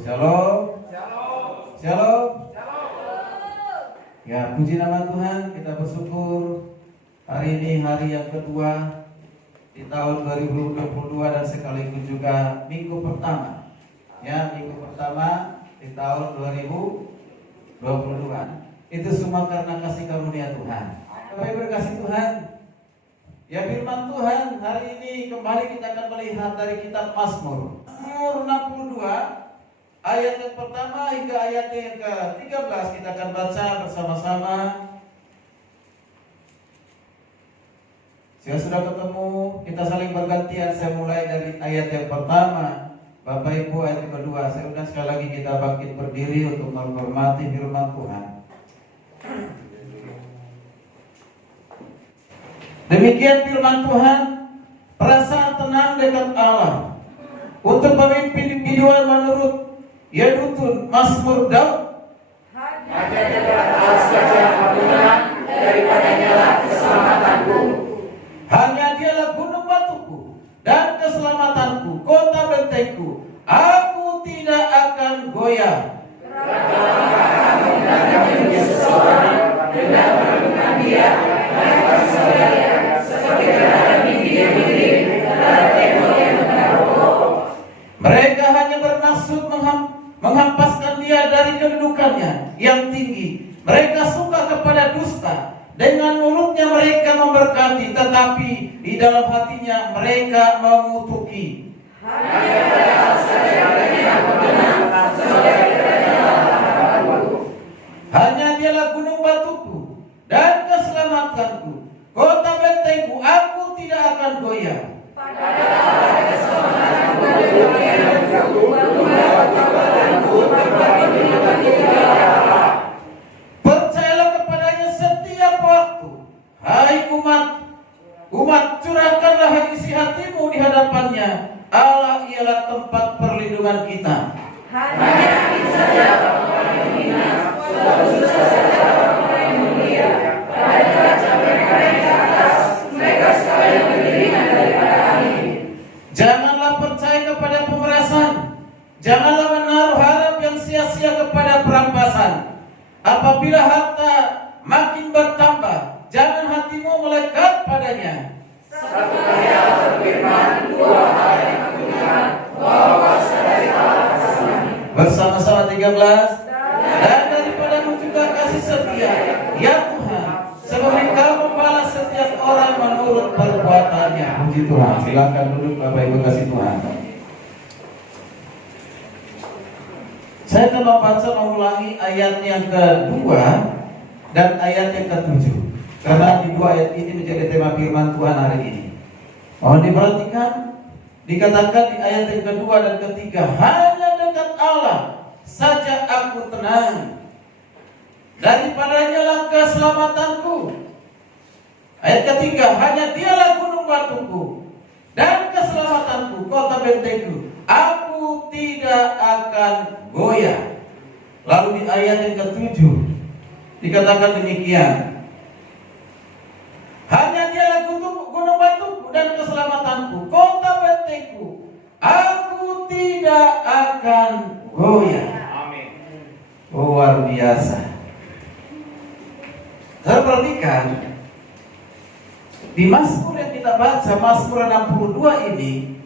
Shalom. Shalom. Ya, puji nama Tuhan, kita bersyukur hari ini hari yang kedua di tahun 2022 dan sekaligus juga minggu pertama. Ya, minggu pertama di tahun 2022. Itu semua karena kasih karunia Tuhan. Bapak berkasih Tuhan. Ya, firman Tuhan hari ini kembali kita akan melihat dari kitab Mazmur. Mazmur 62 ayat yang pertama hingga ayat yang ke-13 kita akan baca bersama-sama. Jika sudah ketemu, kita saling bergantian. Saya mulai dari ayat yang pertama, Bapak Ibu ayat yang kedua. Saya undang sekali lagi kita bangkit berdiri untuk menghormati firman Tuhan. Demikian firman Tuhan, perasaan tenang dekat Allah. Untuk pemimpin biduan menurut Yedutun Mazmur Daud. Hanya dekat Allah saja ampunan, daripadanya lah keselamatanku. Hanya dialah gunung batuku dan keselamatanku, kota bentengku. Aku tidak akan goyah. Kamu dan kami seseorang hendak menemukan dia, mereka saudara seperti terhadap bibir-bibir terhadap tembok yang berkokoh. Mereka hanya bermaksud menghampaskan dia dari kedudukannya yang tinggi. Mereka suka kepada dusta. Dengan mulutnya mereka memberkati, tetapi di dalam hatinya mereka mengutuki. Hanya pada saja yang mengenal sebagai Hanya dialah gunung batuku dan keselamatanku, kota bentengku. Aku tidak akan goyah. Percayalah kepadanya setiap waktu. Hai umat, curahkanlah isi hatimu di hadapannya. Allah ialah tempat perlindungan kita. hanya saja orang yang hina, susah saja orang yang mulia. Pada derajat mereka yang di atas, mereka sekalian lebih ringan daripada angin. Janganlah percaya kepada pemerasan. Janganlah menaruh harap yang sia-sia kepada perampasan. Apabila harta makin bertambah, jangan hatimu melekat padanya. Satu kaya berfirman, dua hal yang Tuhan, bahwa kuasa dari Allah kesenangan. Bersama-sama 13. Dan daripadamu juga kasih setia, ya Tuhan, sebab Engkau membalas setiap orang menurut perbuatannya. Puji Tuhan. Silakan duduk Bapak Ibu kasih Tuhan. Saya akan membaca mengulangi ayat yang kedua dan ayat yang ketujuh, karena di dua ayat ini menjadi tema firman Tuhan hari ini. Mohon diperhatikan, dikatakan di ayat yang kedua dan ketiga, hanya dekat Allah saja aku tenang, daripadanya lah keselamatanku. Ayat ketiga, hanya dialah gunung batuku dan keselamatanku, kota bentengku. Aku tidak akan goyah. Lalu di ayat yang ketujuh dikatakan demikian, hanya dialah gunung batuku dan keselamatanku, kota bentengku. Aku tidak akan goyah. Amin. Luar biasa. Saya perhatikan di Mazmur yang kita baca, Mazmur 62 ini,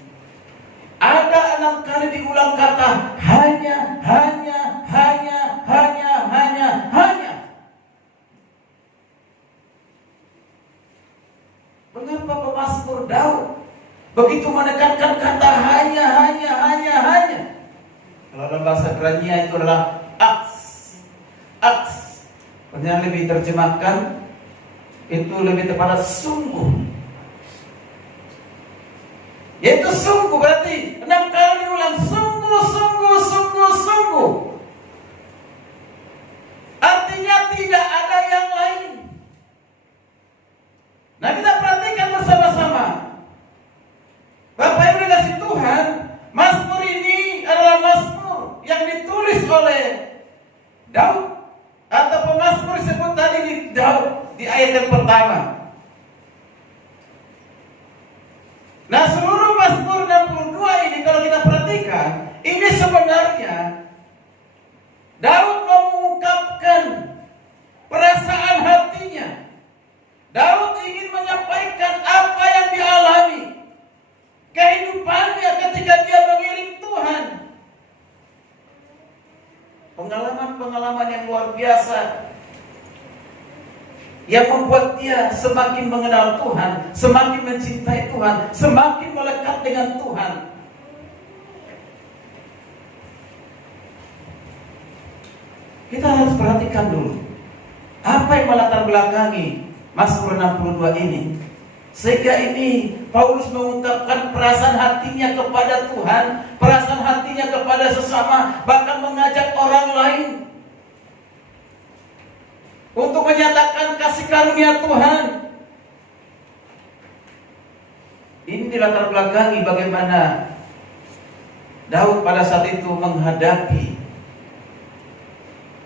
ada 6 kali diulang kata hanya. Mengapa pemazmur Daud begitu menekankan kata hanya? Kalau dalam bahasa Ibrania itu adalah aks. Yang lebih terjemahkan itu lebih tepat sungguh. Yaitu sungguh berarti 6 kali diulang sungguh. Artinya tidak ada yang lain. Nah, kita perhatikan bersama-sama. Bapak Ibu dikasih Tuhan, Mazmur ini adalah Mazmur yang ditulis oleh Daud, atau pemazmur disebut tadi di Daud di ayat yang pertama. Nah, seluruh Mazmur 62 ini kalau kita perhatikan, ini sebenarnya kehidupannya ketika dia mengiring Tuhan. Pengalaman-pengalaman yang luar biasa yang membuat dia semakin mengenal Tuhan, semakin mencintai Tuhan, semakin melekat dengan Tuhan. Kita harus perhatikan dulu apa yang melatar belakangi Mazmur 62 ini, sehingga ini Paulus mengungkapkan perasaan hatinya kepada Tuhan, perasaan hatinya kepada sesama, bahkan mengajak orang lain untuk menyatakan kasih karunia Tuhan. Ini dilatar belakangi bagaimana Daud pada saat itu menghadapi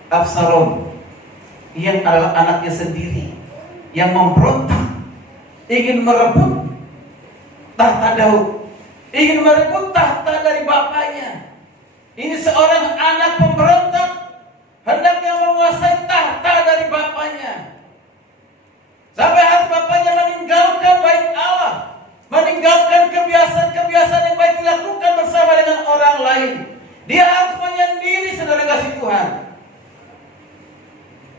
Absalom yang adalah anaknya sendiri, yang memberontak, ingin merebut tahta Daud, ingin merebut tahta dari bapaknya. Ini seorang anak pemberontak, hendaknya menguasai tahta dari bapaknya, sampai harus bapaknya meninggalkan bait Allah, meninggalkan kebiasaan-kebiasaan yang baik dilakukan bersama dengan orang lain. Dia harus menyendiri, saudara kasih Tuhan.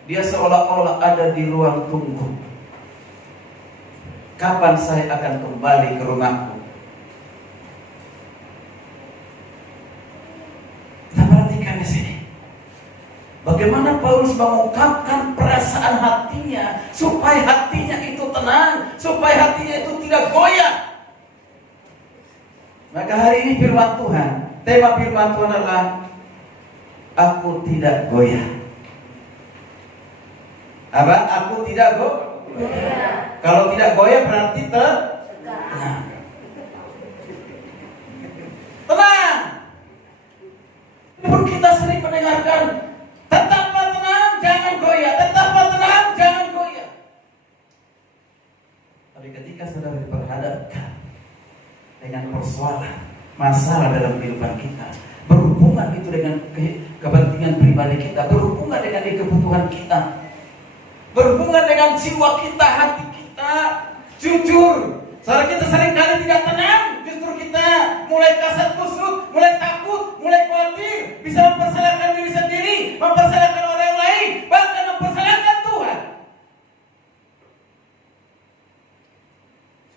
Dia seolah-olah ada di ruang tunggu. Kapan saya akan kembali ke rumahku? Kita perhatikan di sini. Bagaimana Paulus mengungkapkan perasaan hatinya, supaya hatinya itu tenang, supaya hatinya itu tidak goyah. Maka hari ini firman Tuhan, tema firman Tuhan adalah aku tidak goyah. Apa? Aku tidak goyah. Kalau tidak goyah berarti tenang. Tenang. Pun kita sering mendengarkan, tetaplah tenang, jangan goyah. Tetaplah tenang, jangan goyah. Tapi ketika saudara diperhadapkan dengan persoalan, masalah dalam kehidupan kita, berhubungan itu dengan kepentingan pribadi kita, berhubungan dengan kebutuhan kita, berhubungan dengan jiwa kita, hati kita, jujur, saudara, kita seringkali tidak tenang. Justru kita mulai kasar kusut, mulai takut, mulai khawatir, bisa mempersalahkan diri sendiri, mempersalahkan orang lain, bahkan mempersalahkan Tuhan.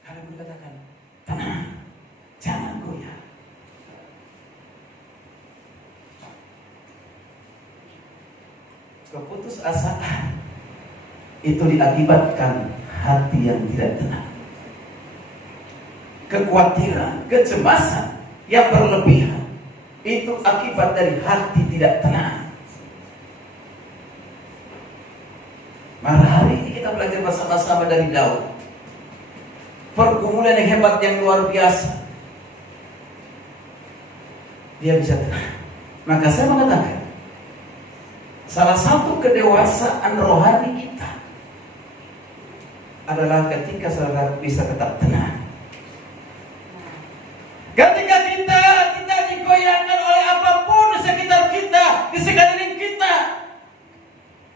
Sekarang kita katakan, tenang, jangan goyah. Keputusasaan itu diakibatkan hati yang tidak tenang. Kekhawatiran, kecemasan yang berlebihan itu akibat dari hati tidak tenang. Maka hari ini kita belajar bersama-sama dari Daud. Pergumulan yang hebat, yang luar biasa. Dia bisa tenang. Maka saya mengatakan, salah satu kedewasaan rohani kita adalah ketika saudara bisa tetap tenang. Ketika kita tidak digoyahkan oleh apapun di sekitar kita, di sekeliling kita,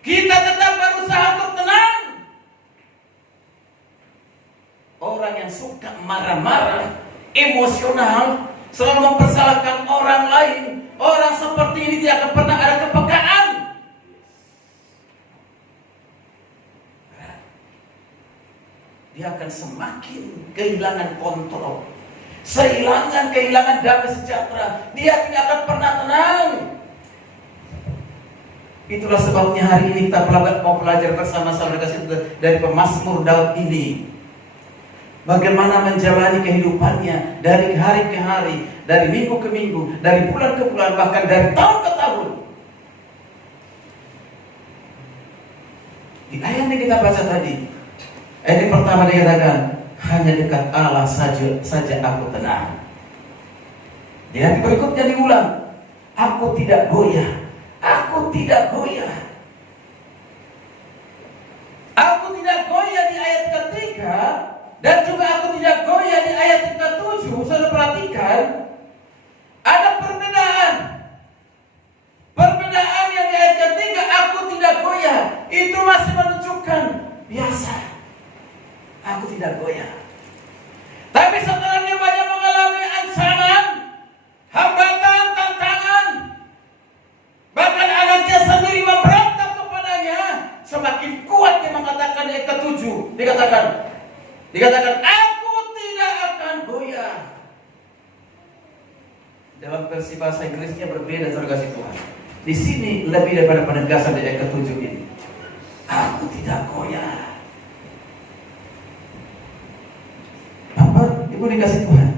kita tetap berusaha untuk tenang. Orang yang suka marah-marah, emosional, selalu mempersalahkan orang lain, orang seperti ini tidak akan pernah ada kepekaan. Dia akan semakin kehilangan kontrol, kehilangan damai sejahtera. Dia tidak akan pernah tenang. Itulah sebabnya hari ini kita mau belajar bersama-sama dari pemazmur Daud ini, bagaimana menjalani kehidupannya dari hari ke hari, dari minggu ke minggu, dari bulan ke bulan, bahkan dari tahun ke tahun. Di ayat yang kita baca tadi, ayat pertama dikatakan, hanya dekat Allah saja aku tenang. Di ayat berikutnya diulang, aku tidak goyah. Aku tidak goyah. Aku tidak goyah di ayat ketiga, dan juga aku tidak goyah di ayat ke-7. Saudara perhatikan, ada perbedaan. Perbedaan yang di ayat ketiga, aku tidak goyah, itu masih menunjukkan biasa. Aku tidak goyah. Tapi setelah dia banyak mengalami Dikatakan, aku tidak akan goyah. Dalam versi bahasa Inggrisnya berbeda, saudara kasih Tuhan. Di sini lebih daripada penegasan dari ayat ke-7 ini. Aku tidak goyah. Bapak, Ibu dikasih Tuhan,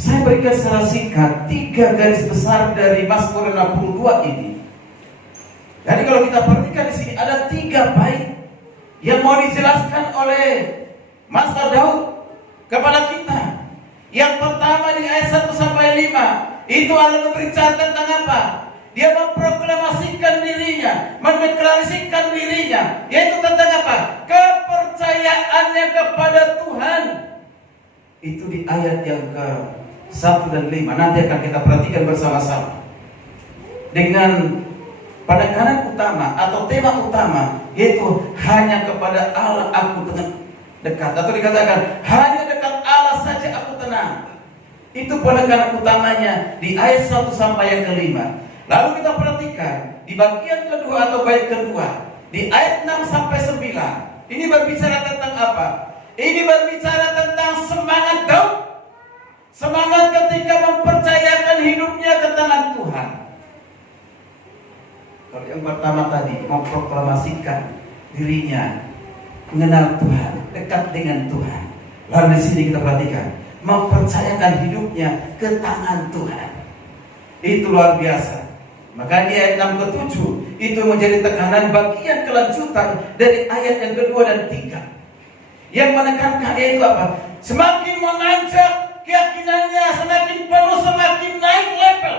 saya berikan secara singkat 3 garis besar dari Mazmur 62 ini. Jadi kalau kita perhatikan di sini ada 3 bait yang mau dijelaskan oleh Mazmur Daud kepada kita. Yang pertama di ayat 1 sampai 5 itu adalah berbicara tentang apa? Dia memproklamasikan dirinya, mendeklarasikan dirinya, yaitu tentang apa? Kepercayaannya kepada Tuhan. Itu di ayat yang ke-1 dan 5. Nanti akan kita perhatikan bersama-sama. Dengan penekanan utama atau tema utama, yaitu hanya kepada Allah aku dekat. Atau dikatakan hanya dekat Allah saja aku tenang. Itu penekanan utamanya di ayat 1 sampai yang ke-5. Lalu kita perhatikan di bagian kedua atau bait kedua di ayat 6 sampai 9. Ini berbicara tentang apa? Ini berbicara tentang semangat Daud. Semangat ketika mempercayakan hidupnya ke tangan Tuhan. Kalau yang pertama tadi memproklamasikan dirinya mengenal Tuhan, dekat dengan Tuhan. Lalu di sini kita perhatikan mempercayakan hidupnya ke tangan Tuhan. Itu luar biasa. Maka di ayat 6 ke 7 itu menjadi tekanan bagian kelanjutan dari ayat yang kedua dan 3. Yang menekankan yaitu apa? Semakin menanjak keyakinannya, semakin penuh, semakin naik level.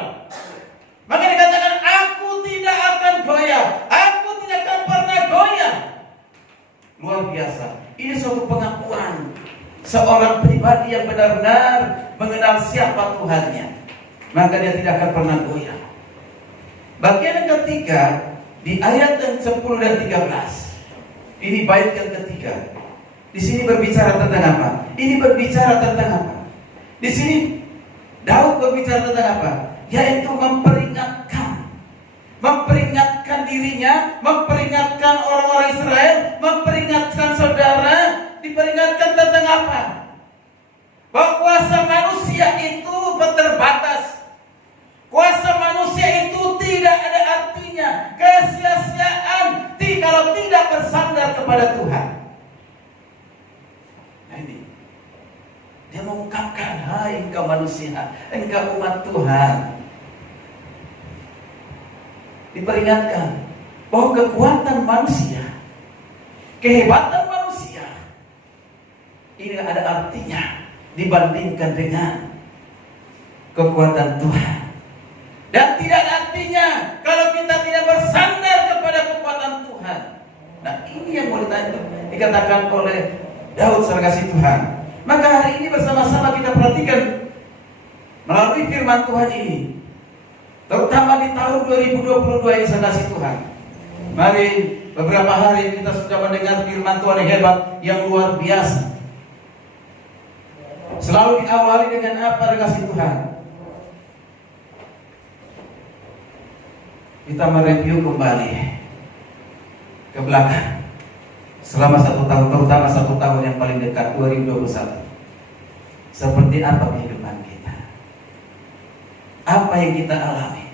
Maka dikatakan aku tidak akan goyah, aku tidak akan pernah goyah. Luar biasa. Ini suatu pengakuan seorang pribadi yang benar-benar mengenal siapa Tuhannya. Maka dia tidak akan pernah goyah. Bagian yang ketiga di ayat yang 10 dan 13. Ini bait yang ketiga. Di sini berbicara tentang apa? Ini berbicara tentang apa? Di sini Daud berbicara tentang apa? Yaitu memperingatkan dirinya, memperingatkan orang-orang Israel, memperingatkan saudara, diperingatkan tentang apa? Bahwa kuasa manusia itu terbatas. Kuasa manusia itu tidak ada artinya, kesia-siaan kalau tidak bersandar kepada Tuhan. Nah ini, dia mengungkapkan, hai engkau manusia, engkau umat Tuhan. Diperingatkan bahwa kekuatan manusia, kehebatan manusia, ini ada artinya dibandingkan dengan kekuatan Tuhan. Dan tidak ada artinya kalau kita tidak bersandar kepada kekuatan Tuhan. Nah ini yang mau dikatakan oleh Daud saudara kasih Tuhan. Maka hari ini bersama-sama kita perhatikan melalui firman Tuhan ini, terutama di tahun 2022 ini saudara kasih Tuhan. Mari beberapa hari kita sudah mendengar firman Tuhan yang hebat, yang luar biasa. Selalu diawali dengan apa saudara kasih Tuhan? Kita mereview kembali ke belakang selama 1 tahun, terutama 1 tahun yang paling dekat 2021. Seperti apa kehidupan kita? Apa yang kita alami?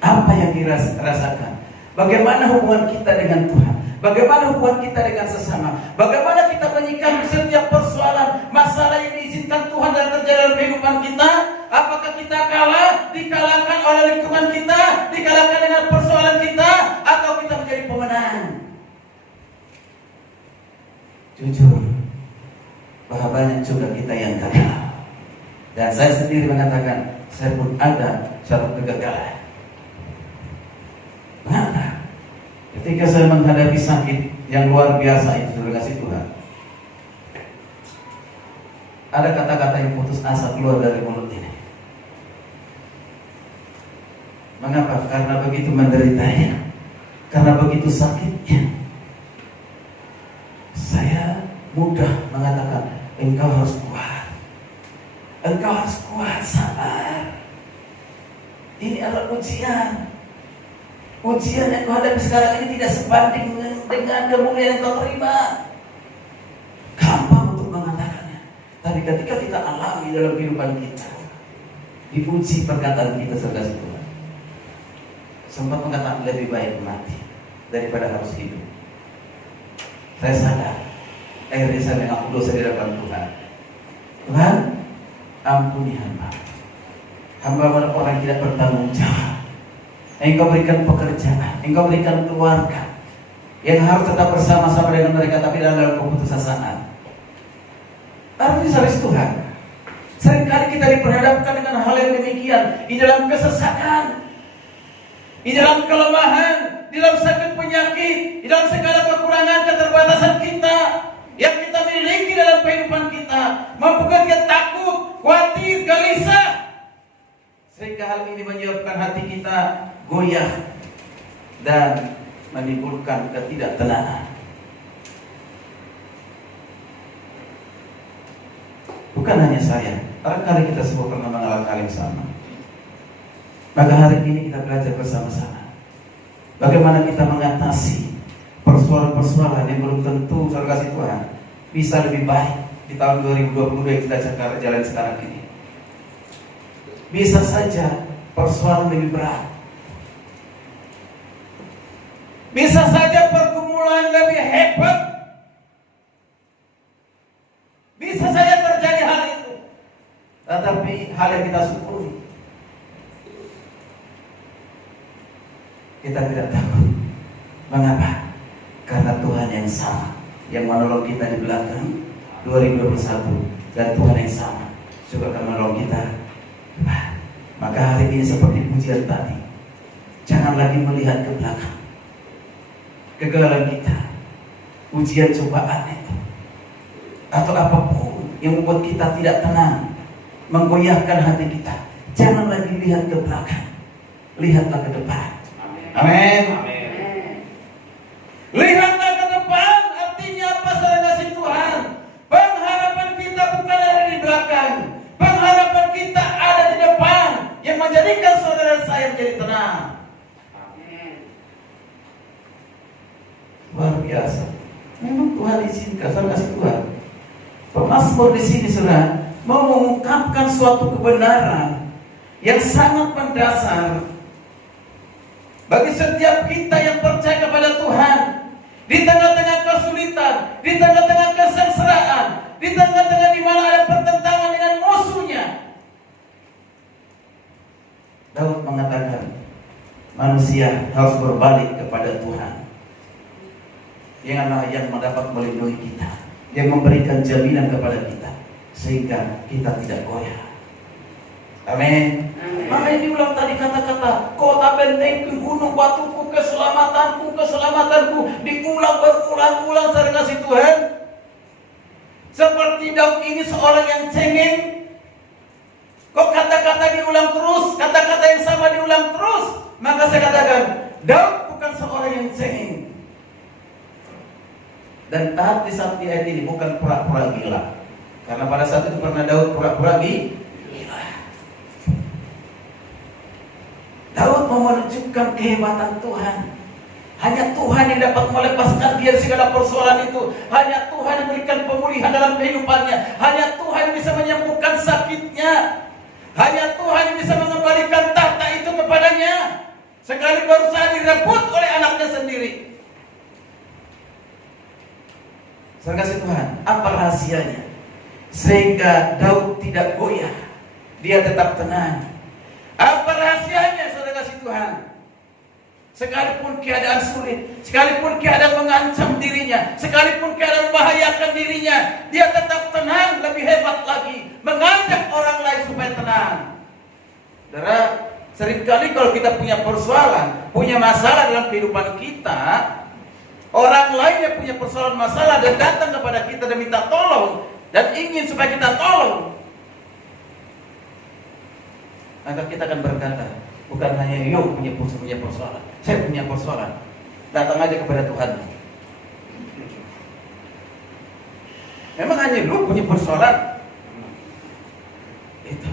Apa yang kita rasakan? Bagaimana hubungan kita dengan Tuhan? Bagaimana hubungan kita dengan sesama? Bagaimana kita menyikapi setiap persoalan, masalah yang diizinkan Tuhan dan terjadi dalam kehidupan kita? Apakah kita kalah, dikalahkan oleh lingkungan kita, dikalahkan dengan persoalan kita, atau kita menjadi pemenang? Jujur, bahwa banyak juga kita yang gagal. Dan saya sendiri mengatakan, saya pun ada suatu kegagalan. Mengapa? Ketika saya menghadapi sakit yang luar biasa itu, sudah kasih Tuhan, ada kata-kata yang putus asa keluar dari mulut ini. Mengapa? Karena begitu menderitanya, karena begitu sakitnya, saya mudah mengatakan, engkau harus kuat, engkau harus kuat, sabar. Ini adalah ujian. Ujian yang kau hadapi sekarang ini tidak sebanding dengan kemuliaan yang kau terima. Gampang untuk mengatakan Tapi ketika kita alami dalam kehidupan kita, diuji perkataan kita saudara Tuhan. Sempat mengatakan lebih baik mati daripada harus hidup. Saya sadar, akhirnya saya mengaku dosa di hadapan Tuhan. Tuhan, ampuni hamba. Hamba adalah orang yang tidak bertanggung jawab. Engkau berikan pekerjaan, Engkau berikan keluarga yang harus tetap bersama-sama dengan mereka, tapi dalam keputusasaan. Artinya saudara Tuhan, seringkali kita diperhadapkan dengan hal yang demikian di dalam kesesatan, di dalam kelemahan, di dalam sakit penyakit, di dalam segala kekurangan keterbatasan kita yang kita miliki dalam kehidupan kita, membuat kita takut, khawatir, gelisah, sehingga hal ini menyebabkan hati kita goyah dan menimbulkan ketidaktenangan. Bukan hanya saya, barangkali kita semua pernah mengalami hal yang sama. Maka hari ini kita belajar bersama-sama bagaimana kita mengatasi persoalan-persoalan yang belum tentu saudara kasih Tuhan bisa lebih baik di tahun 2022 yang kita jalan sekarang ini. Bisa saja persoalan lebih berat, bisa saja pergumulan lebih hebat, bisa saja terjadi hal itu. Tetapi hal yang kita syukuri, kita tidak takut. Mengapa? Karena Tuhan yang sama yang menolong kita di belakang 2021, dan Tuhan yang sama juga akan menolong kita. Maka hari ini seperti pujian tadi, jangan lagi melihat ke belakang kegagalan kita, ujian cobaan itu, atau apapun yang membuat kita tidak tenang, menggoyahkan hati kita. Jangan lagi lihat ke belakang, lihatlah ke depan. Amin. Lihatlah ke depan, artinya apa saudara kasih Tuhan? Pengharapan kita bukan ada di belakang, pengharapan kita ada di depan, yang menjadikan saudara saya menjadi tenang. Luar biasa. Memang Tuhan izinkan, saudara kasih Tuhan. Pemazmur di sini saudara mau mengungkapkan suatu kebenaran yang sangat mendasar bagi setiap kita yang percaya kepada Tuhan. Di tengah-tengah kesulitan, di tengah-tengah kesengsaraan, di tengah-tengah di mana ada pertentangan dengan musuhnya, Daud mengatakan manusia harus berbalik kepada Tuhan yang mendapat melindungi kita, yang memberikan jaminan kepada kita, sehingga kita tidak goyah. Amin. Makanya diulang tadi kata-kata kota bentengku, gunung batuku, keselamatanku, diulang berulang-ulang saudara kasih Tuhan. Seperti Daud ini seorang yang cengeng. Kok kata-kata diulang terus, kata-kata yang sama diulang terus. Maka saya katakan Daud bukan seorang yang cengeng. Dan taat di saat ayat ini bukan pura-pura gila. Karena pada saat itu pernah Daud pura-pura gila. Daud mau menunjukkan kehebatan Tuhan. Hanya Tuhan yang dapat melepaskan dia dari segala persoalan itu. Hanya Tuhan yang memberikan pemulihan dalam kehidupannya. Hanya Tuhan yang bisa menyembuhkan sakitnya. Hanya Tuhan yang bisa mengembalikan tahta itu kepadanya, sekali berusaha direbut oleh anaknya sendiri. Saya kasih Tuhan, apa rahasianya sehingga Daud tidak goyah, dia tetap tenang? Apa rahasianya saudara kasih Tuhan? Sekalipun keadaan sulit, sekalipun keadaan mengancam dirinya, sekalipun keadaan membahayakan dirinya, dia tetap tenang. Lebih hebat lagi, mengajak orang lain supaya tenang. Saudara, seringkali kalau kita punya persoalan, punya masalah dalam kehidupan kita, orang lain yang punya persoalan masalah dan datang kepada kita dan minta tolong dan ingin supaya kita tolong, maka kita akan berkata, bukan hanya Yuk punya persoalan, saya punya persoalan. Datang aja kepada Tuhan. Memang hanya lu punya persoalan? Itu.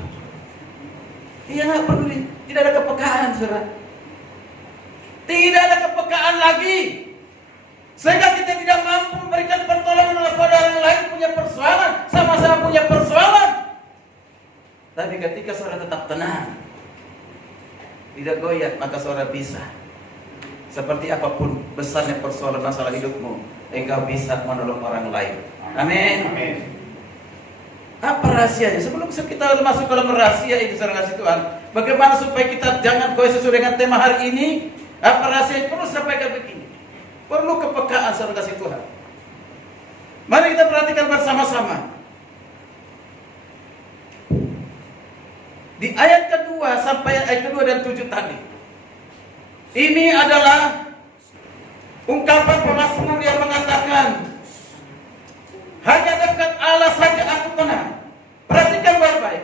Iya, nggak peduli. Tidak ada kepekaan, saudara. Tidak ada kepekaan lagi. Sehingga kita tidak mampu memberikan pertolongan kepada orang lain punya persoalan, sama-sama punya persoalan. Tapi ketika saudara tetap tenang, tidak goyah, maka saudara bisa. Seperti apapun besarnya persoalan masalah hidupmu, engkau bisa menolong orang lain. Amin. Apa rahasianya? Sebelum kita masuk ke dalam rahasia itu saudara kasih Tuhan, bagaimana supaya kita jangan goyah sesuai dengan tema hari ini? Apa rahasia? Perlu sampaikan begini. Perlu kepekaan saudara kasih Tuhan. Mari kita perhatikan bersama-sama. Di ayat kedua sampai ayat kedua dan 7 tadi. Ini adalah ungkapan pemazmur yang mengatakan, hanya dekat Allah saja aku tenang. Perhatikan baik-baik.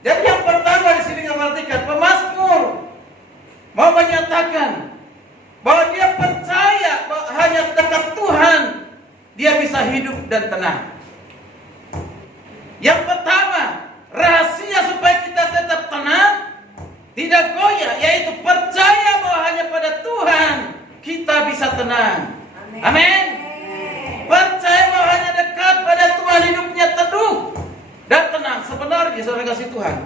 Jadi yang pertama di sini kita perhatikan, pemazmur mau menyatakan bahwa dia percaya bahwa hanya dekat Tuhan dia bisa hidup dan tenang. Yang pertama, rahasia supaya kita tetap tenang, tidak goyah, yaitu percaya bahwa hanya pada Tuhan kita bisa tenang. Amin. Percaya bahwa hanya dekat pada Tuhan hidupnya teduh dan tenang. Sebenarnya saudara kasih Tuhan,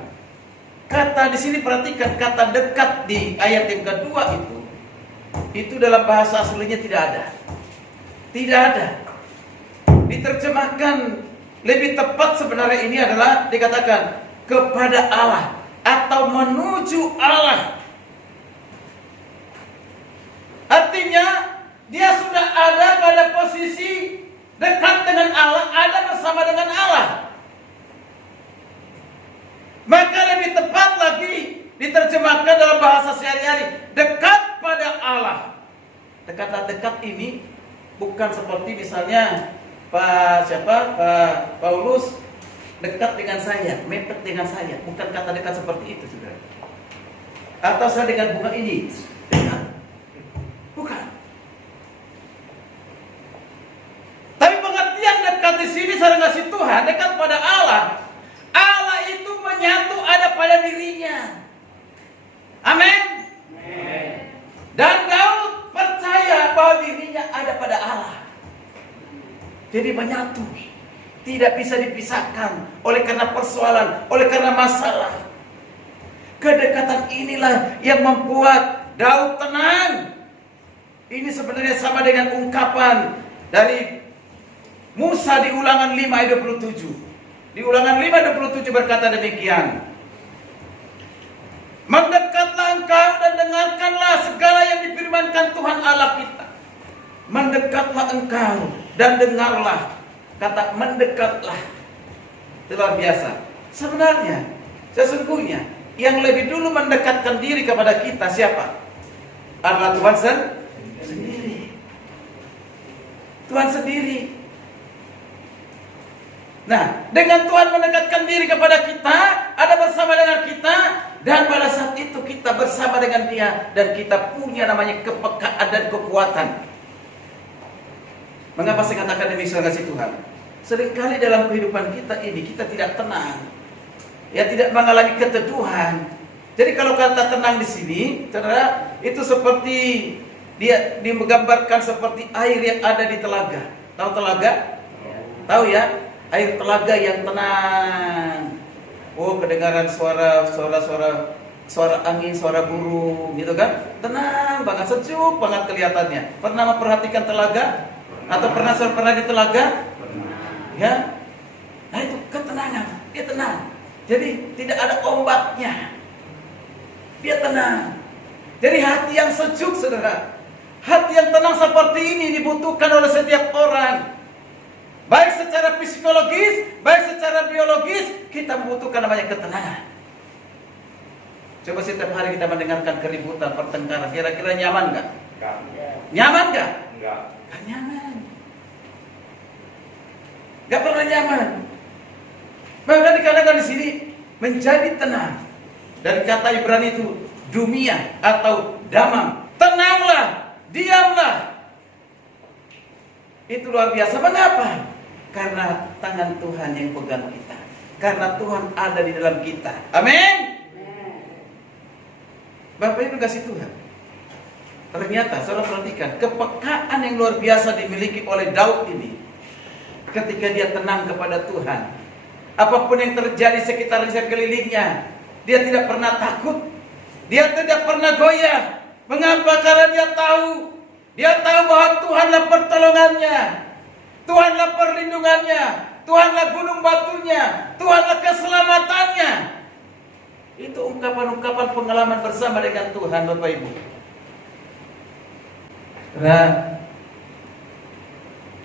kata di sini perhatikan kata dekat di ayat yang kedua itu dalam bahasa aslinya tidak ada. Tidak ada. Diterjemahkan lebih tepat sebenarnya ini adalah dikatakan kepada Allah atau menuju Allah. Artinya dia sudah ada pada posisi dekat dengan Allah, ada bersama dengan Allah. Maka lebih tepat lagi diterjemahkan dalam bahasa sehari-hari, dekat pada Allah. Dekat ini bukan seperti misalnya Pak Paulus dekat dengan saya, mepet dengan saya. Bukan kata dekat seperti itu, saudara. Atau saya dengan bunga ini dekat. Bukan. Tapi pengertian dekat di sini saudara kasih Tuhan, dekat pada Allah. Allah itu menyatu ada pada dirinya. Amin. Dan Daud percaya bahwa dirinya ada pada Allah. Jadi menyatu, tidak bisa dipisahkan oleh karena persoalan, oleh karena masalah. Kedekatan inilah yang membuat Daud tenang. Ini sebenarnya sama dengan ungkapan dari Musa di Ulangan 5 ayat 27. Di Ulangan 5 ayat 27 berkata demikian, mendekatlah engkau dan dengarkanlah segala yang difirmankan Tuhan Allah kita. Mendekatlah engkau dan dengarlah. Kata mendekatlah, itu luar biasa. Sebenarnya, sesungguhnya yang lebih dulu mendekatkan diri kepada kita siapa? Adalah Tuhan sendiri. Tuhan sendiri. Nah, dengan Tuhan mendekatkan diri kepada kita, ada bersama dengan kita, dan pada saat itu kita bersama dengan Dia, dan kita punya namanya kepekaan dan kekuatan. Mengapa saya katakan demikian kasih Tuhan? Seringkali dalam kehidupan kita ini kita tidak tenang, ya tidak mengalami keteduhan. Jadi kalau kata tenang di sini, saudara, itu seperti dia menggambarkan seperti air yang ada di telaga. Tahu telaga? Tahu ya? Air telaga yang tenang. Oh, kedengaran suara angin, suara burung, gitu kan? Tenang banget, sejuk banget kelihatannya. Pernah memperhatikan telaga? Atau pernah di telaga? Ya. Nah itu ketenangan, dia tenang. Jadi tidak ada ombaknya. Dia tenang. Jadi hati yang sejuk, saudara. Hati yang tenang seperti ini dibutuhkan oleh setiap orang. Baik secara psikologis, baik secara biologis, kita membutuhkan namanya ketenangan. Coba setiap hari kita mendengarkan keributan, pertengkaran, kira-kira nyaman gak? Nyaman gak? Enggak. Gak nyaman. Gak pernah nyaman. Maka dikatakan di sini menjadi tenang. Dari kata Ibrani itu dumia atau damam. Tenanglah, diamlah. Itu luar biasa. Mengapa? Karena tangan Tuhan yang pegang kita. Karena Tuhan ada di dalam kita. Amin. Bapak Ibu kasih Tuhan. Ternyata saudara perhatikan kepekaan yang luar biasa dimiliki oleh Daud ini. Ketika dia tenang kepada Tuhan, Apapun yang terjadi sekitar sekelilingnya, dia tidak pernah takut. Dia tidak pernah goyah. Mengapa? Karena dia tahu bahwa Tuhanlah pertolongannya, Tuhanlah perlindungannya, Tuhanlah gunung batunya, Tuhanlah keselamatannya. Itu ungkapan-ungkapan pengalaman bersama dengan Tuhan, Bapak Ibu. Karena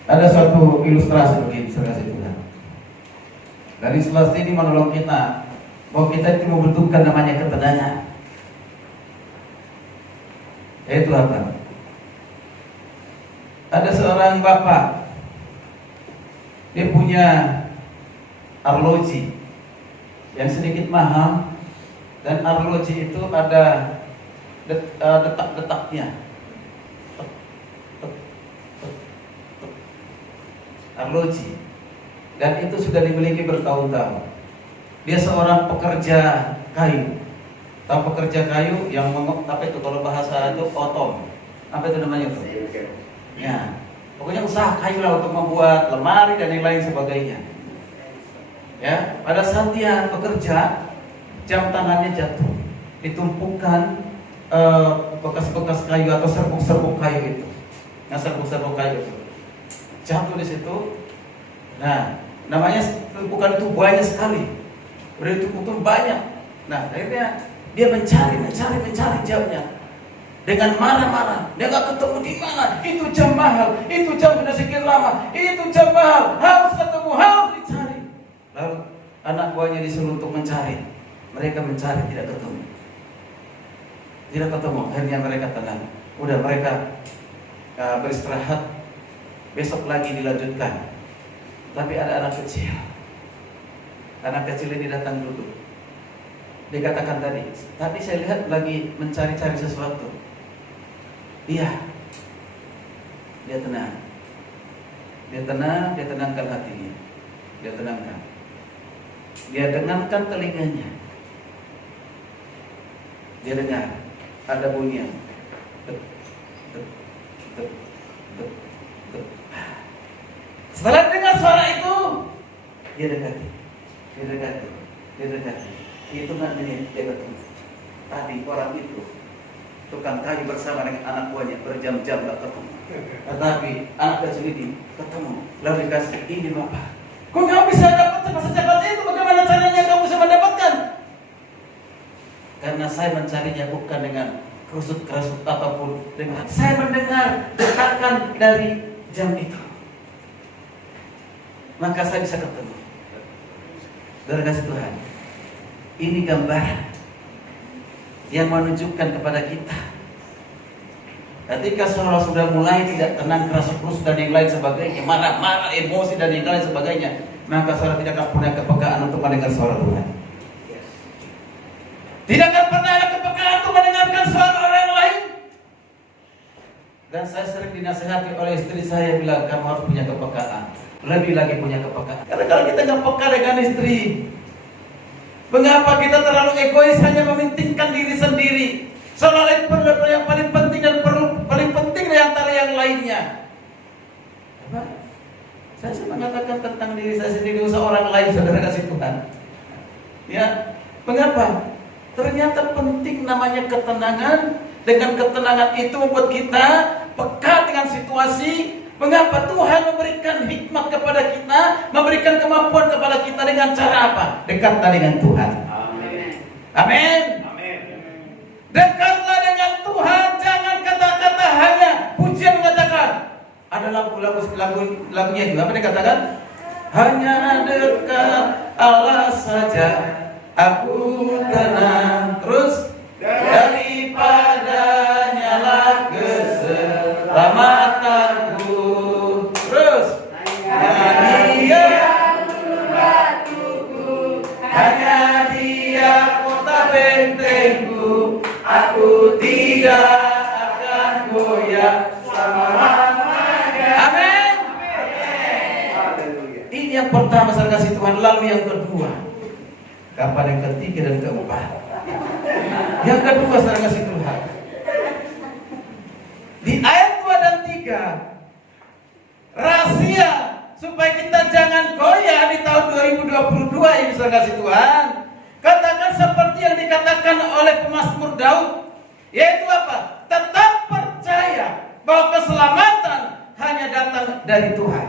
ada suatu ilustrasi begini, saudara Tuhan. Dari ilustrasi ini menolong kita bahwa kita itu membutuhkan namanya ketenangan. Yaitu apa? Ada seorang bapak, dia punya arloji yang sedikit mahal, dan arloji itu ada detak-detaknya. Arloji, dan itu sudah dimiliki bertahun-tahun. Dia seorang pekerja kayu. Tahu pekerja kayu yang apa itu kalau bahasa itu otom? Apa itu namanya tuh? Ya, pokoknya usaha kayu lah untuk membuat lemari dan yang lain sebagainya. Ya, pada saat dia bekerja, jam tangannya jatuh, ditumpukan bekas-bekas kayu atau serbuk-serbuk kayu itu. Nah, serbuk-serbuk kayu itu jatuh di situ. Nah, namanya tumpukan itu banyak sekali. Udah ditumpuk banyak. Nah, akhirnya dia mencari jamnya. Dengan marah-marah, dia nggak ketemu di mana. Itu jam mahal, itu jam sudah sekian lama, itu jam mahal, harus ketemu, harus dicari. Lalu anak buahnya disuruh untuk mencari. Mereka mencari, tidak ketemu. Tidak ketemu, akhirnya mereka tenang. Udah mereka beristirahat. Besok lagi dilanjutkan. Tapi ada anak kecil. Anak kecil ini datang duduk. Dia katakan tadi saya lihat lagi mencari-cari sesuatu. Iya. Dia tenang. Dia tenangkan hatinya. Dia tenangkan. Dia dengarkan telinganya. Dia dengar ada bunyi yang Setelah dengar suara itu, dia dekati. Hitungan menit dia ketemu. Tadi orang itu tukang kayu bersama dengan anak buahnya berjam-jam gak ketemu. Tetapi anak kecil ini ketemu. Lalu dikasih, ini Bapak. Kok kamu bisa dapat cepat-cepat itu? Bagaimana caranya kamu bisa mendapatkan? Karena saya mencarinya bukan dengan kerusut-kerusut ataupun dengan saya mendengar dekakan dari jam itu. Maka saya bisa ketemu. Dari kasih Tuhan, ini gambar yang menunjukkan kepada kita, ketika saudara sudah mulai tidak tenang, kerasa-kerus dan yang lain sebagainya, marah-marah, emosi dan yang lain sebagainya, maka saudara tidak akan punya kepekaan untuk mendengar suara Tuhan. Tidak akan pernah ada kepekaan untuk mendengarkan suara orang lain. Dan saya sering dinasihati oleh istri saya, bilang kamu harus punya kepekaan. Lebih lagi punya kepekaan. Karena kalau kita nggak peka dengan istri, mengapa kita terlalu egois hanya mementingkan diri sendiri? Soalnya yang paling penting dan paling penting dari antara yang lainnya. Apa? Saya mengatakan tentang diri saya sendiri, usaha orang lain, saudara kasih Tuhan. Ya, mengapa? Ternyata penting namanya ketenangan. Dengan ketenangan itu membuat kita peka dengan situasi. Mengapa Tuhan memberikan hikmat kepada kita, memberikan kemampuan kepada kita dengan cara apa? Dekatlah dengan Tuhan. Amin. Dekatlah dengan Tuhan. Jangan kata-kata hanya pujian mengatakan. Ada lagunya juga apa dikatakan? Hanya dekat Allah saja aku tenang. Terus daripada nyala keselamatanku. Terus Dia batuku, hanya Dia kota bentengku. Aku tidak akan goyah selama-lamanya. Amin. Ini yang pertama saya kasih Tuhan. Lalu yang kedua, kapan yang ketiga dan keempat? Yang kedua saya kasih Tuhan. Di ayat 2 dan 3, rahasia supaya kita jangan goyah di tahun 2022 ini saudara kasih Tuhan. Katakan seperti yang dikatakan oleh pemazmur Daud, yaitu apa? Tetap percaya bahwa keselamatan hanya datang dari Tuhan.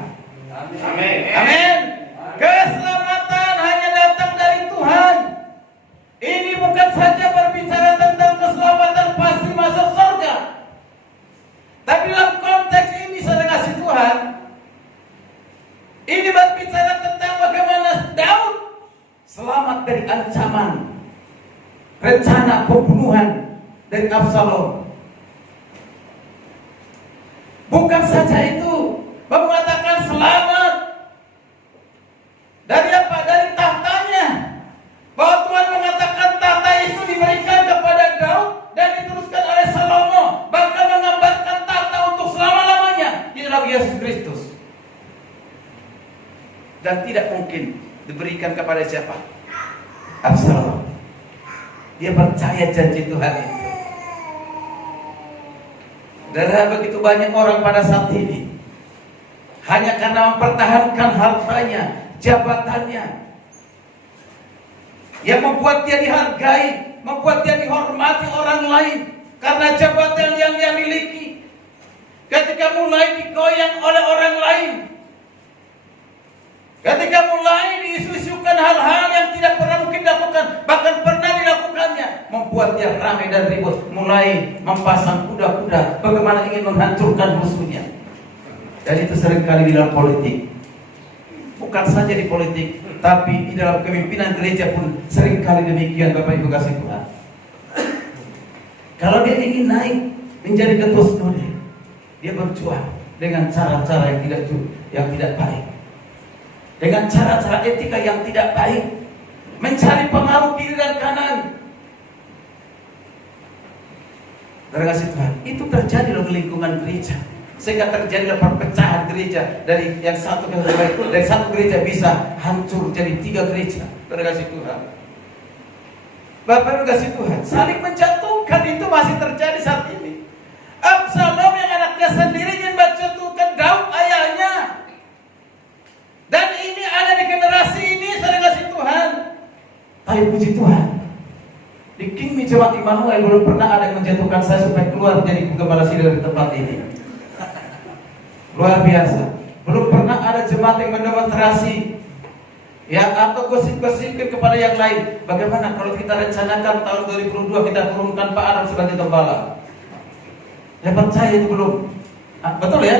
Amin. Amin. Keselamatan hanya datang dari Tuhan. Ini bukan saja berbicara tentang keselamatan pasti masuk surga, tapi dalam konteks ini saudara kasih Tuhan, ini berbicara tentang bagaimana Daud selamat dari ancaman rencana pembunuhan dari Absalom. Bukan saja itu, mengatakan selamat dari apa? Dari tahtanya. Bahwa Tuhan mengatakan tahta itu diberikan kepada Daud dan diteruskan oleh Salomo, bahkan menggambarkan tahta untuk selama-lamanya di dalam Yesus Kristus. Dan tidak mungkin diberikan kepada siapa? Absalom. Dia percaya janji Tuhan itu. Saudara, begitu banyak orang pada saat ini hanya karena mempertahankan hartanya, jabatannya, yang membuat dia dihargai, membuat dia dihormati orang lain karena jabatan yang dia miliki. Ketika mulai digoyang oleh orang lain, ketika mulai diisu-isukan hal-hal yang tidak pernah mungkin dilakukan, bahkan pernah dilakukannya, membuat dia ramai dan ribut, mulai mempasang kuda-kuda bagaimana ingin menghancurkan musuhnya. Dan itu seringkali di dalam politik. Bukan saja di politik, tapi di dalam kepemimpinan gereja pun seringkali demikian, Bapak Ibu kasih Tuhan. Kalau dia ingin naik menjadi ketua sinode, dia berjuang dengan cara-cara yang tidak baik, dengan cara-cara etika yang tidak baik, mencari pengaruh kiri dan kanan. Saudara kasih Tuhan, itu terjadi dalam lingkungan gereja, sehingga terjadi perpecahan gereja dari yang satu ke dari satu gereja bisa hancur jadi 3 gereja. Saudara kasih Tuhan, Bapak kasih Tuhan, saling menjatuhkan itu masih terjadi saat ini. Absalom yang anaknya sendiri ingin menjatuhkan Daud ayahnya, dan ini ada di generasi ini, saudara kasih Tuhan. Tapi puji Tuhan, di King Jemaat Immanuel belum pernah ada yang menjatuhkan saya supaya keluar jadi gembala sidang dari tempat ini. Luar biasa. Belum pernah ada jemaat yang mendemonstrasi ya atau gosip-gosipkan kepada yang lain. Bagaimana kalau kita rencanakan tahun 2022 kita turunkan Pak Adam sebagai gembala? Ya percaya itu belum. Betul ya?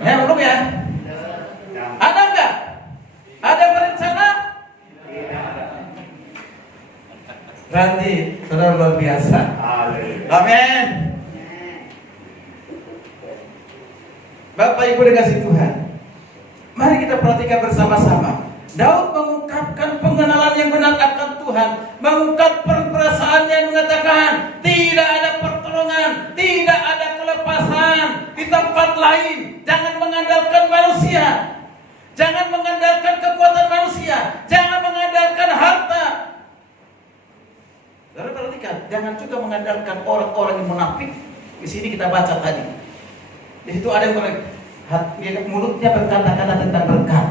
Ya belum ya? Ada enggak? Ada berencana? Berarti saudara luar biasa. Amin. Bapak Ibu dikasih Tuhan, mari kita perhatikan bersama-sama. Daud mengungkapkan pengenalan yang benar akan Tuhan, mengungkapkan perasaannya yang mengatakan tidak ada pertolongan, tidak ada kelepasan di tempat lain. Jangan mengandalkan manusia, jangan mengandalkan kekuatan manusia, jangan mengandalkan harta. Saudara perhatikan, jangan juga mengandalkan orang-orang yang munafik. Di sini kita baca tadi. Di situ ada yang mulutnya berkata-kata tentang berkat.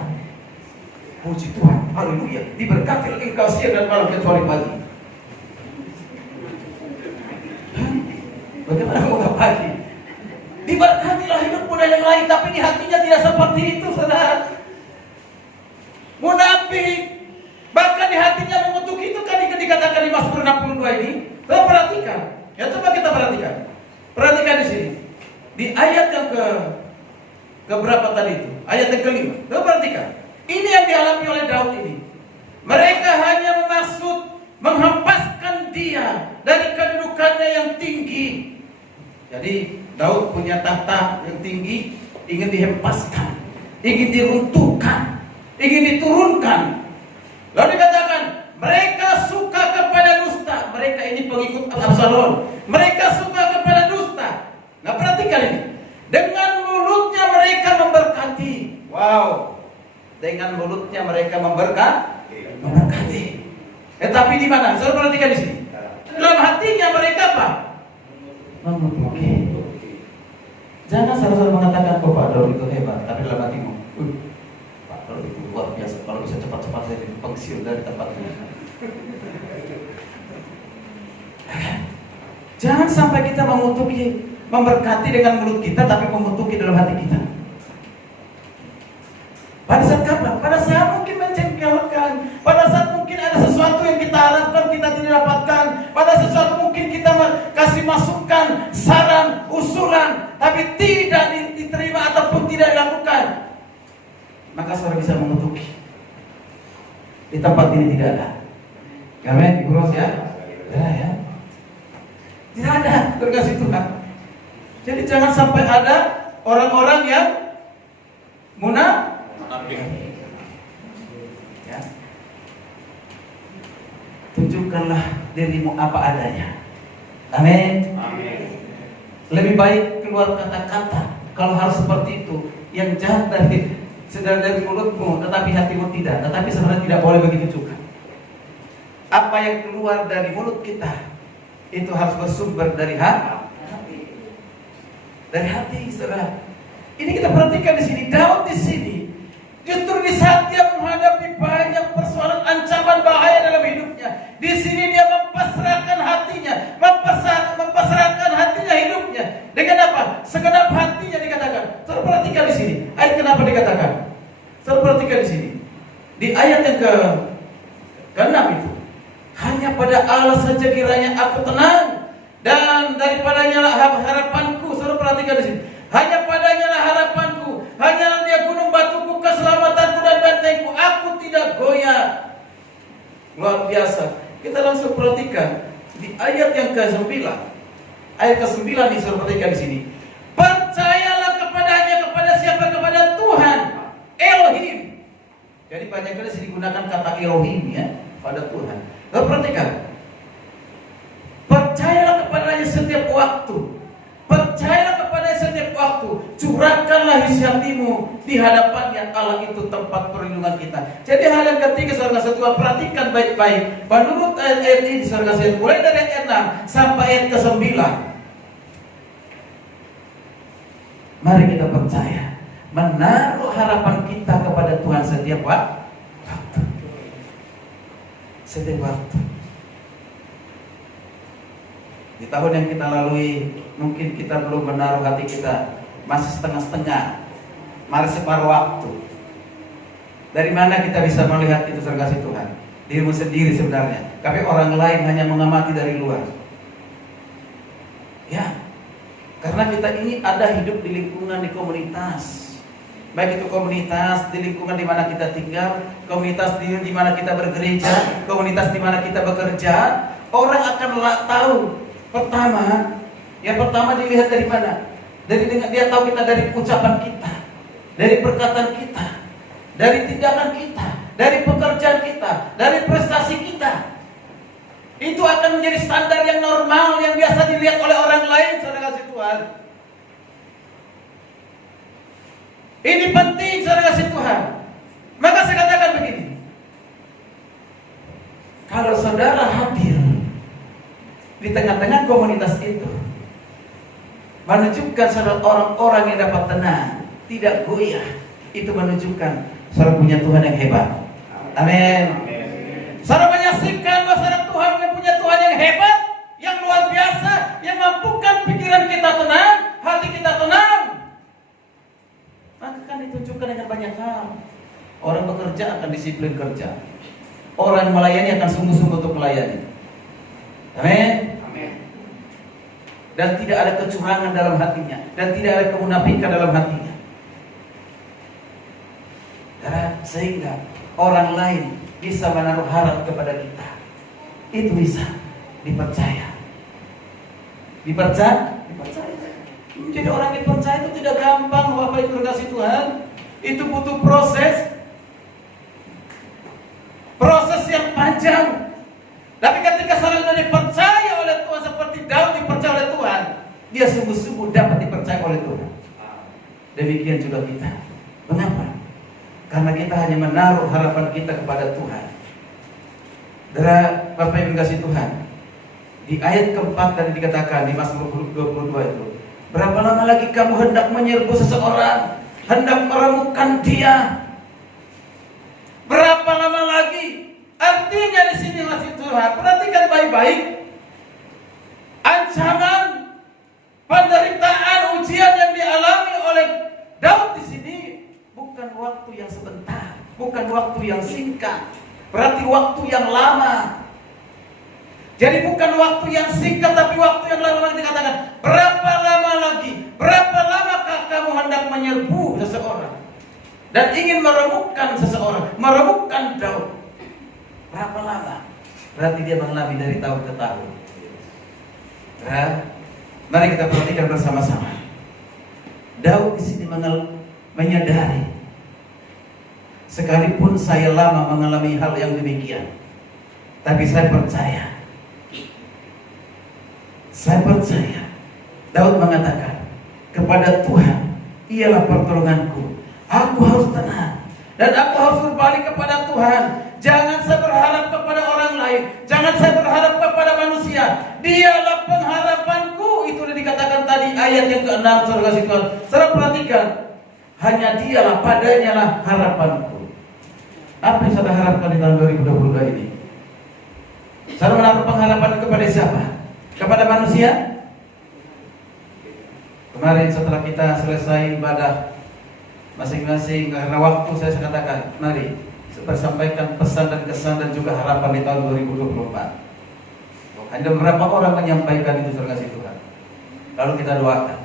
Puji Tuhan, haleluya. Diberkati engkau siang dan malam kecuali pagi. Bagaimana kau nggak pagi? Diberkatilah hidupmu dan yang lain, tapi di hatinya tidak seperti itu, saudara. Munafik, bahkan di hatinya mengutuk itu kan dikatakan di Mazmur 62 ini. Coba perhatikan, ya coba kita perhatikan. Perhatikan di sini. Di ayat yang ke berapa tadi itu? Ayat yang kelima. Coba perhatikan. Ini yang dialami oleh Daud ini. Mereka hanya bermaksud menghempaskan dia dari kedudukannya yang tinggi. Jadi Daud punya tahta yang tinggi, ingin dihempaskan, ingin diruntuhkan, ingin diturunkan. Lalu dikatakan mereka suka kepada dusta. Mereka ini pengikut Absalom. Mereka suka kepada dusta. Nah perhatikan ini. Dengan mulutnya mereka memberkati. Wow. Dengan mulutnya mereka memberkati. Tapi di mana? Saudara perhatikan di sini. Dalam hatinya mereka apa? Mengutuki. Jangan saudara mengatakan, oh Pak Daud itu hebat, tapi dalam hatimu, Pak Daud itu luar biasa. Kalau bisa cepat-cepat saya pensiun dari tempat ini. Jangan sampai kita memberkati dengan mulut kita, tapi mengutuki dalam hati kita. Pada saat kapan? Pada saat mungkin menjengkelkan, pada saat mungkin ada sesuatu yang kita harapkan kita tidak dapatkan, pada sesuatu mungkin kita kasih masukan, saran, usulan, tapi tidak diterima ataupun tidak dilakukan, maka saudara bisa mengutuki. Di tempat ini tidak ada. Amin, Ibu Ros ya? Ya. Tidak ada, terkasih Tuhan. Jadi jangan sampai ada orang-orang yang munafik. Ya. Tunjukkanlah dirimu apa adanya. Amin. Lebih baik keluar kata-kata kalau harus seperti itu yang jahat dari mulutmu, tetapi hatimu tidak. Tetapi sebenarnya tidak boleh begitu juga. Apa yang keluar dari mulut kita itu harus bersumber dari hati. Dari hati, saudara. Ini kita perhatikan di sini. Daud di sini, justru di saat dia menghadapi banyak persoalan, ancaman, bahaya dalam hidupnya, di sini dia mempasrahkan hatinya, mempasrahkan hatinya hidupnya. Dengan apa? Segenap hatinya dikatakan. Saudara perhatikan di sini. Ayat kenapa dikatakan? Saudara perhatikan di sini. Di ayat yang ke-6 itu. Hanya pada Allah saja kiranya aku tenang, dan daripadanya lah harapanku. Saudara perhatikan di sini. Hanya padanya lah harapanku, hanya dia gunung batuku, keselamatanku dan bentengku. Aku tidak goyah. Luar biasa. Kita langsung perhatikan di ayat yang ke-9. Ayat ke-9 disuruh perhatikan di sini. Percayalah kepadanya, kepada siapa? Kepada Tuhan Elohim. Jadi banyak kali digunakan kata Elohim ya, pada Tuhan. Lalu perhatikan. Percayalah kepadanya setiap waktu. Percayalah kepadanya setiap waktu. Curahkanlah isi hatimu di hadapannya. Allah itu tempat perlindungan kita. Jadi hal yang ketiga, saudara Tuhan, perhatikan baik-baik. Menurut ayat ini, saudara Tuhan, mulai dari ayat 6 sampai ayat ke-9. Mari kita percaya, menaruh harapan kita kepada Tuhan setiap waktu. Setiap waktu. Di tahun yang kita lalui, mungkin kita belum menaruh hati kita, masih setengah-setengah, mari separuh waktu. Dari mana kita bisa melihat itu, saudara kasih Tuhan? Dirimu sendiri sebenarnya, tapi orang lain hanya mengamati dari luar. Ya, karena kita ini ada hidup di lingkungan, di komunitas. Baik itu komunitas di lingkungan di mana kita tinggal, komunitas di mana kita bergereja, komunitas di mana kita bekerja. Orang akan tahu. Yang pertama dilihat dari mana? Dia tahu kita dari ucapan kita, dari perkataan kita, dari tindakan kita, dari pekerjaan kita, dari prestasi kita. Itu akan menjadi standar yang normal, yang biasa dilihat oleh orang lain, saudara kasih Tuhan. Ini penting, saudara kasih Tuhan. Maka saya katakan begini. Kalau saudara hadir di tengah-tengah komunitas itu, menunjukkan saudara orang-orang yang dapat tenang, tidak goyah, itu menunjukkan saudara punya Tuhan yang hebat. Amin. Saudara menyaksikan bahwa saudara Tuhan yang punya Tuhan yang hebat, yang luar biasa, yang mampukan pikiran kita tenang, hati kita tenang. Maka kan ditunjukkan dengan banyak hal. Orang bekerja akan disiplin kerja. Orang melayani akan sungguh-sungguh untuk melayani. Amin. Dan tidak ada kecurangan dalam hatinya, dan tidak ada kemunafikan dalam hatinya. Sehingga orang lain bisa menaruh harap kepada kita. Itu bisa dipercaya. Dipercaya. Jadi orang dipercaya itu tidak gampang, Bapak Ibu kasih Tuhan. Itu butuh proses yang panjang. Tapi ketika seorang sudah dipercaya oleh Tuhan seperti Daud dipercaya oleh Tuhan, dia sungguh-sungguh dapat dipercaya oleh Tuhan. Demikian juga kita. Mengapa? Karena kita hanya menaruh harapan kita kepada Tuhan. Bapak Ibu kasih Tuhan, di ayat keempat tadi dikatakan di Mazmur 22 itu, berapa lama lagi kamu hendak menyerbu seseorang, hendak meremukkan dia? Berapa lama lagi Tuhan, perhatikan baik-baik. Ancaman, penderitaan, ujian yang dialami oleh Daud di sini bukan waktu yang sebentar, bukan waktu yang singkat, berarti waktu yang lama. Jadi bukan waktu yang singkat, tapi waktu yang lama. Dikatakan, berapa lama lagi, berapa lamakah kamu hendak menyerbu seseorang dan ingin meremukkan seseorang, meremukkan Daud? Berapa lama? Berarti dia mengalami dari tahun ke tahun. Nah, mari kita perhatikan bersama-sama. Daud di sini menyadari, sekalipun saya lama mengalami hal yang demikian, tapi saya percaya. Daud mengatakan, kepada Tuhan ialah pertolonganku. Aku harus tenang dan aku harus berbalik kepada Tuhan. Jangan saya berharap kepada orang lain, jangan saya berharap kepada manusia. Dialah pengharapanku. Itu dikatakan tadi ayat yang ke-6, saudara kasih Tuhan. Saudara perhatikan, hanya dialah, padanya lah harapanku. Apa yang saudara harapkan di tahun 2022 ini? Saudara menaruh pengharapan kepada siapa? Kepada manusia? Kemarin setelah kita selesai ibadah masing-masing, karena waktu saya katakan, mari bersampaikan pesan dan kesan dan juga harapan di tahun 2024. Ada beberapa orang menyampaikan itu, saudara kasih Tuhan. Lalu kita doakan.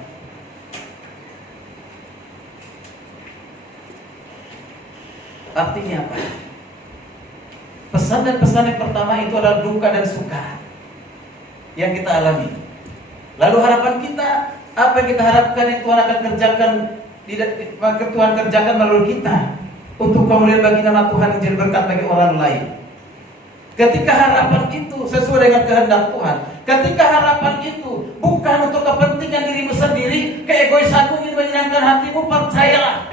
Artinya apa? Pesan dan pesan yang pertama itu adalah duka dan suka yang kita alami. Lalu harapan kita, apa yang kita harapkan yang Tuhan akan kerjakan, Tuhan kerjakan melalui kita untuk kemuliaan bagi nama Tuhan, menjadi berkat bagi orang lain. Ketika harapan itu sesuai dengan kehendak Tuhan, ketika harapan itu bukan untuk kepentingan dirimu sendiri, keegoisanmu ingin menyenangkan hatimu, percayalah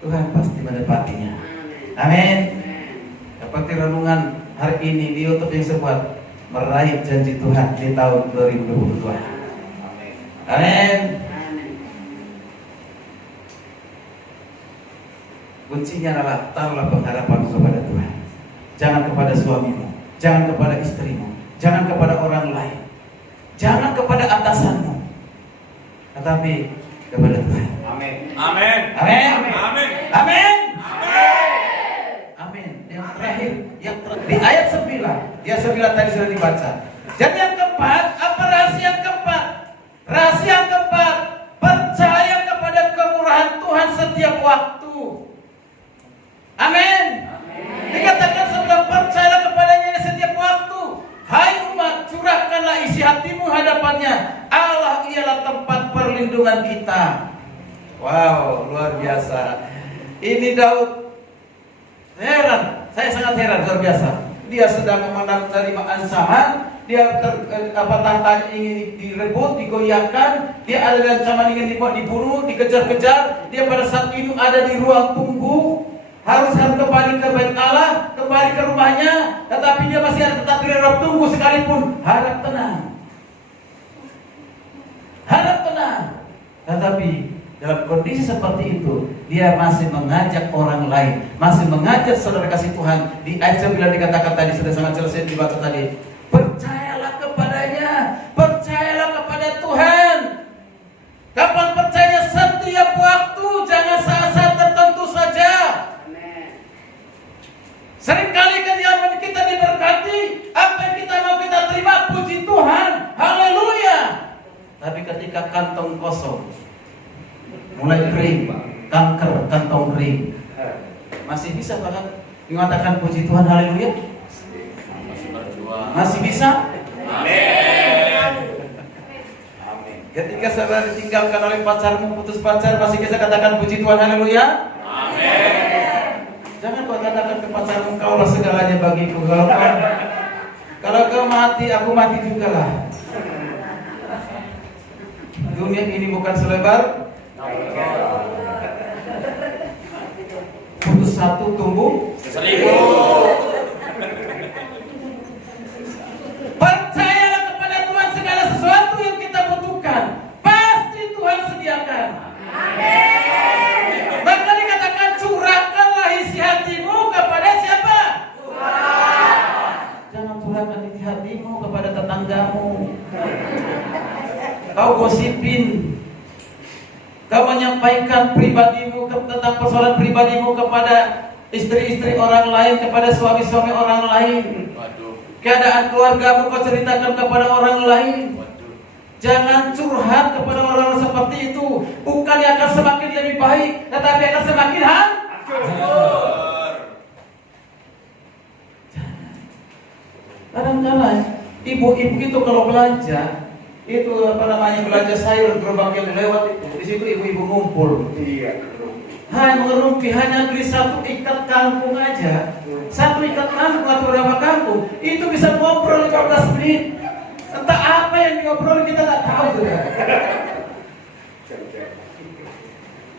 Tuhan pasti menepatinya. Amin. Seperti renungan hari ini di YouTube yang sebuat meraih janji Tuhan di tahun 2022. Amin. Kuncinya adalah taruhlah pengharapan kepada Tuhan. Jangan kepada suamimu, jangan kepada istrimu, jangan kepada orang lain, jangan kepada atasanmu, tetapi kepada Tuhan. Amin. Amin. Amin. Amin. Amin. Amin. Yang terakhir, di ayat 9, dia 9 tadi sudah dibaca. Jadi yang keempat, apa rahasia yang keempat? Rahasia yang keempat, percaya kepada kemurahan Tuhan setiap waktu. Amin. Dikatakan sebelum percayalah kepadanya setiap waktu. Hai umat, curahkanlah isi hatimu hadapannya. Allah ialah tempat perlindungan kita. Wow, luar biasa. Ini Daud heran, saya sangat heran, luar biasa. Dia sedang menerima ancaman, dia tahtanya ingin direbut, digoyahkan, dia ada dalam ancaman ingin dibunuh, dikejar-kejar. Dia pada saat itu ada di ruang tunggu. Harus kembali ke bait Allah, kembali ke rumahnya, tetapi dia masih ada tetap di ruang tunggu sekalipun. Harap tenang. Tetapi dalam kondisi seperti itu, dia masih mengajak orang lain, masih mengajak saudara kasih Tuhan. Di ayat 9 dikatakan tadi, sudah sangat jelas dibaca tadi. Percayalah kepadanya, percayalah kepada Tuhan. Kapan percaya? Setiap waktu, jangan saat-saat tertentu saja. Seringkali ketika kita diberkati, apa yang kita mau kita terima, puji Tuhan, haleluya. Tapi ketika kantong kosong, mulai kering, kanker kantong kering, masih bisa bahkan mengatakan puji Tuhan, haleluya? Masih bisa? Amin. Ketika saudara ditinggalkan oleh pacarmu, putus pacar, masih bisa katakan puji Tuhan, haleluya? Amin. Jangan kau katakan ke pacarmu, kaulah segalanya bagiku. Kalau kau mati, aku mati juga lah. Dunia ini bukan selebar putus satu tumbuh 1000. Percayalah kepada Tuhan, segala sesuatu yang kita butuhkan pasti Tuhan sediakan. Amin. Maka dikatakan curahkanlah isi hatimu kepada siapa? Tuhan. kepada tetanggamu. Kau gosipin. Kau menyampaikan pribadimu tentang persoalan pribadimu kepada istri-istri orang lain, kepada suami-suami orang lain. Keadaan keluargamu kau ceritakan kepada orang lain. Jangan curhat kepada orang seperti itu. Bukannya akan semakin lebih baik, tetapi akan semakin hancur. Kadang-kadang ibu-ibu itu kalau belanja, itu belanja sayur gerobak yang lewat itu, di situ ibu-ibu ngumpul. Hanya mengerumpi, hanya beli satu ikat kangkung aja. Satu ikat kangkung atau berapa kangkung, itu bisa ngobrol 15 menit. Entah apa yang diobrol kita nggak tahu sudah.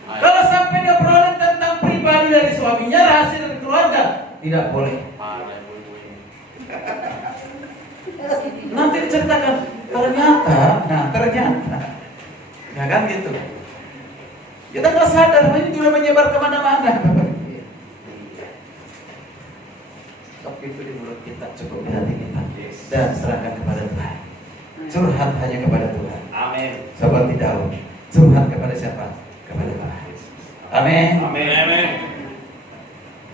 Kalau sampai diobrolin tentang pribadi dari suaminya, rahasia dari keluarga, tidak boleh. Nanti diceritakan, ternyata, ya kan gitu. Kita nggak sadar, ini sudah menyebar kemana-mana. Stok itu di mulut kita, cukup di hati kita, dan serahkan kepada Tuhan. Curhat hanya kepada Tuhan. Amin. Seperti Daud, curhat kepada siapa? Kepada Tuhan. Amin. Amin.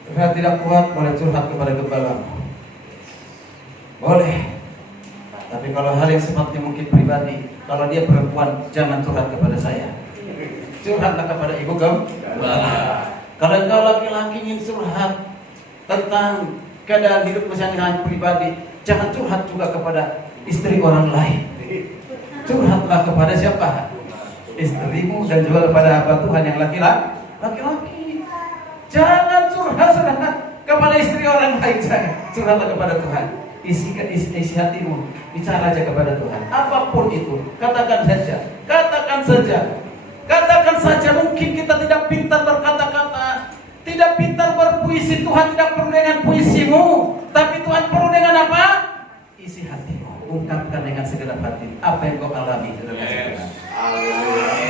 Curhat tidak kuat, boleh curhat kepada gembala. Boleh. Tapi kalau hal yang seperti mungkin pribadi, kalau dia perempuan, jangan curhat kepada saya. Curhatlah kepada ibu gembala. Kalau engkau laki-laki ingin curhat tentang keadaan hidup keseharian pribadi, jangan curhat juga kepada istri orang lain. Curhatlah kepada siapa? Istrimu dan juga kepada hamba Tuhan yang laki-laki. Jangan curhat kepada istri orang lain, curhatlah kepada Tuhan. Isi hatimu, bicara aja kepada Tuhan. Apapun itu, katakan saja. Mungkin kita tidak pintar berkata-kata, tidak pintar berpuisi. Tuhan tidak perlu dengan puisimu, tapi Tuhan perlu dengan apa? Isi hatimu. Ungkapkan dengan segenap hati apa yang kau alami. Haleluya.